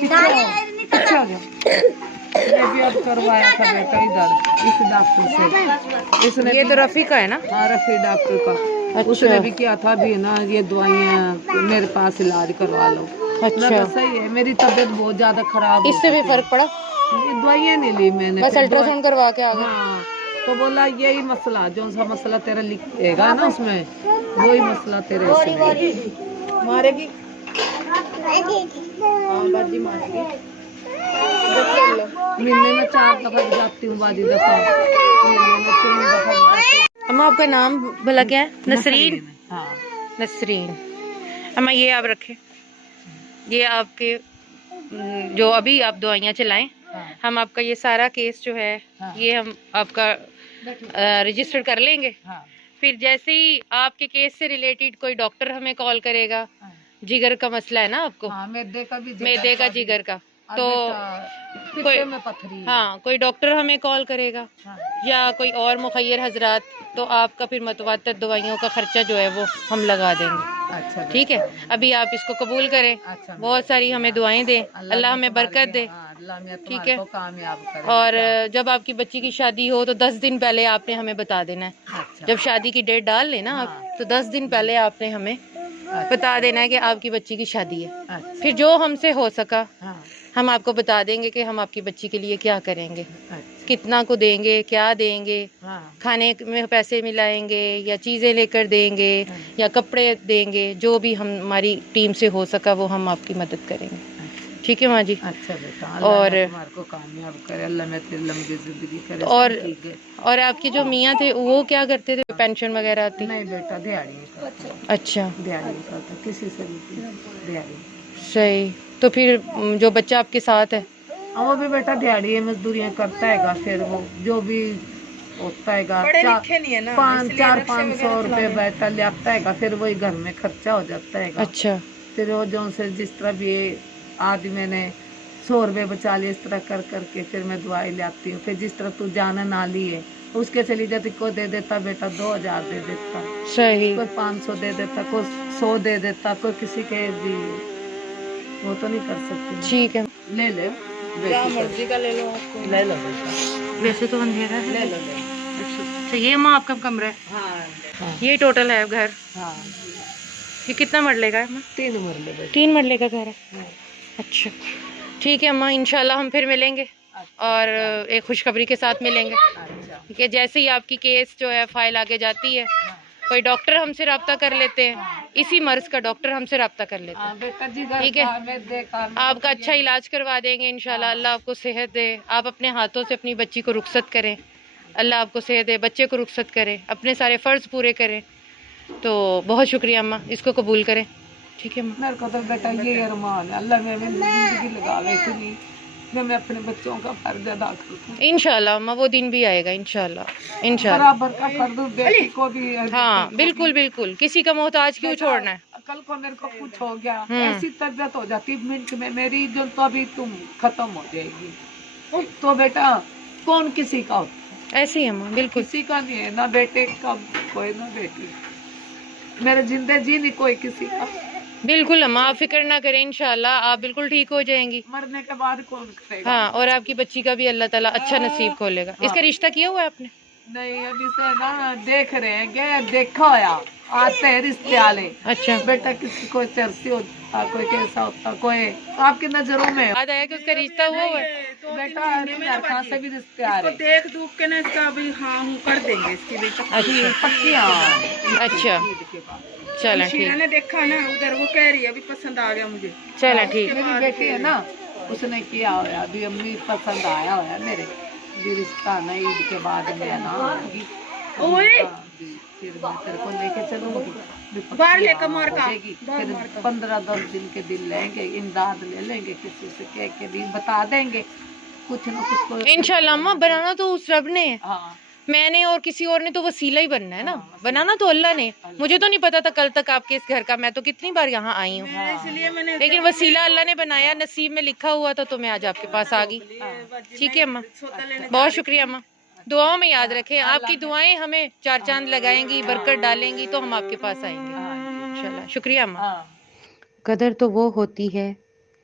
पीछे हो जाओ। ये भी अब करवाया था बेटा इधर इस डॉक्टर से, इसने ये तो रफ़ी का है ना? हाँ रफी डॉक्टर का। अच्छा। उसने भी किया था भी ना ये दवाइयाँ मेरे पास इलाज करवा लो। अच्छा। मैं बस सही है, मेरी तबीयत बहुत ज्यादा खराब हो इससे भी चुकी है। फर्क पड़ा? दवाइयाँ नहीं ली मैंने, बस फिर अल्ट्रासाउंड करवा के आ गए? हाँ तो बोला यही मसला, जो सा मसला तेरा लिखेगा ना उसमें वही मसला तेरे इसमें मारेगी। महीने में 4 दफा जाती हूँ, बाजी दफा महीने में 3 दफा जाती हूँ। अम्मा आपका नाम भला क्या है? नसरीन। हाँ नसरीन। अम्मा ये आप रखें, ये आपके जो अभी आप दवाइयाँ चलाएं, हाँ। हम आपका ये सारा केस जो है हाँ। ये हम आपका रजिस्टर कर लेंगे। हाँ। फिर जैसे ही आपके केस से रिलेटेड कोई डॉक्टर हमें कॉल करेगा, हाँ। जिगर का मसला है ना आपको? हाँ, मैदे का भी मैदे का, जिगर का, तो पित्ते में पथरी है। हाँ कोई डॉक्टर हमें कॉल करेगा हाँ। या कोई और मुखैर हजरात, तो आपका फिर मतवातर दवाइयों का खर्चा जो है वो हम लगा देंगे। अच्छा ठीक है, अभी आप इसको कबूल करें। अच्छा, बहुत सारी हमें दुआएं दें, अल्लाह हमें बरकत दे। ठीक है, कामयाब करे। और जब आपकी बच्ची की शादी हो तो 10 दिन पहले आपने हमें बता देना है। अच्छा। जब शादी की डेट डाल लेना आप, हाँ। तो 10 दिन पहले आपने हमें बता देना है कि आपकी बच्ची की शादी है। अच्छा। फिर जो हमसे हो सका हाँ। हम आपको बता देंगे कि हम आपकी बच्ची के लिए क्या करेंगे, अच्छा। कितना को देंगे, क्या देंगे, हाँ। खाने में पैसे मिलाएंगे या चीज़ें लेकर देंगे या कपड़े देंगे, जो भी हमारी टीम से हो सका वो हम आपकी मदद करेंगे। ठीक है माँ जी? अच्छा बेटा, और तुम्हारे को कामयाब करे, अल्लाह में तेरी लंबी जिंदगी करे। सब ठीक है। और आपके जो मियाँ थे वो क्या करते थे? पेंशन वगैरह आती? नहीं बेटा, दिहाड़ी नहीं करता। अच्छा, दिहाड़ी नहीं करता किसी से भी, दिहाड़ी। सही। तो फिर जो बच्चा आपके साथ है वो भी बेटा दिहाड़ी है, मजदूरियाँ करता है। फिर वो जो भी होता है 400-500 रुपए बेटा ले आता है, फिर वही घर में खर्चा हो जाता है। अच्छा। फिर वो जो से जिस तरह भी आज मैंने 100 रुपए बचा लिए, इस तरह कर करके फिर मैं दवाई ले आती हूँ। फिर जिस तरह तू जाना ना ली है उसके चली जाती, कोई दे देता बेटा 2000 दे देता, सही। कोई 500 दे देता, कोई 100 दे देता, कोई किसी के भी वो तो नहीं कर सकती। ठीक है, ले ले, मर्जी का ले लो, आपको ले लो बेटा। वैसे तो अंधेरा है। ले लो। तो ये माँ आपका कमरा है? हाँ। ये टोटल है घर? हाँ। ये कितना मरले का है अम्मा? 3 मरले बेटा। 3 मरले का घर है। अच्छा, ठीक है अम्मा, इंशाल्लाह हम फिर मिलेंगे और एक खुशखबरी के साथ मिलेंगे कि जैसे ही आपकी केस जो है फाइल आगे जाती है, कोई डॉक्टर हमसे रब्ता कर लेते हैं, इसी मर्ज का डॉक्टर हमसे रब्ता कर लेते हैं। ठीक है, आपका अच्छा इलाज करवा देंगे इंशाल्लाह। अल्लाह आपको सेहत दे, आप अपने हाथों से अपनी बच्ची को रुखसत करें, अल्लाह आपको सेहत दे, बच्चे को रुखसत करें, अपने सारे फ़र्ज़ पूरे करें। तो बहुत शुक्रिया अम्मा, इसको कबूल करें। ठीक है अम्मा? मेरे को तो बेटा ये अरमान है, अल्लाह में जिंदगी लगावे इतनी, मैं अपने बच्चों का फर्ज अदा करूँ। इंशाल्लाह अम्मा, वो दिन भी आएगा इंशाल्लाह, इंशाल्लाह। बराबर का फर्ज बेटी को भी। हाँ बिल्कुल बिल्कुल, किसी का मोहताज क्यों छोड़ना है। कल को मेरे को कुछ हो गया, ऐसी तबियत हो जाती मिनट में मेरी, जो तो अभी तुम खत्म हो जाएगी। तो बेटा कौन किसी का होता है? ऐसे ही अम्मा, बिल्कुल किसी का नहीं है, ना बेटे का कोई ना बेटी, मेरे जिंदे जी नहीं कोई किसी का। बिल्कुल अम्मा, आप फिक्र ना करें, इंशाल्लाह आप बिल्कुल ठीक हो जाएंगी। मरने के बाद कौन करेगा? हाँ, और आपकी बच्ची का भी अल्लाह ताला अच्छा नसीब खोलेगा। इसका रिश्ता किया हुआ है आपने? नहीं, अभी से ना देख रहे हैं, देखा होया आते हैं रिश्ते वाले। अच्छा बेटा किसी को चर्सी होता, कोई कैसा होता, कोई आपकी नजरों में याद आया कि उसका रिश्ता हुआ है? बेटा कहाँ से भी रिश्ते आ रहे, देख दूख के ना इसका अभी हाँ हूँ कर देंगे इसकी भी अच्छा पक्की। अच्छा, चलो शीला ठीक, ने देखा ना उधर, वो कह रही है अभी पसंद आ गया मुझे। चलो ठीक। मेरी बेटी है ना, उसने किया होया अभी, अम्मी पसंद आया होया मेरे भी रिश्ता ना, ईद के बाद में ना आऊंगी। फिर मैं तेरे को लेके चलूंगी, बाहर लेकर मार का, फिर 15-10 दिन के दिन लेंगे, इमदाद ले लेंगे, किसी से कह के भी बता देंगे कुछ ना कुछ को। इंशाल्लाह अम्मा, बनाना तो उस रब ने है, हाँ मैंने और किसी और ने तो वसीला ही बनना है ना, बनाना तो अल्लाह ने। मुझे तो नहीं पता था कल तक आपके इस घर का, मैं तो कितनी बार यहाँ आई हूँ, इसलिए मैंने लेकिन वसीला अल्लाह ने बनाया, नसीब में लिखा हुआ था तो मैं आज आपके पास आ गई। ठीक है अम्मा, बहुत शुक्रिया अम्मा, दुआओं में याद रखें, आपकी दुआएं हमें 4 चांद लगाएंगी, बरकत डालेंगी, तो हम आपके पास आएंगे इंशाल्लाह। शुक्रिया अम्मा। कदर तो वो होती है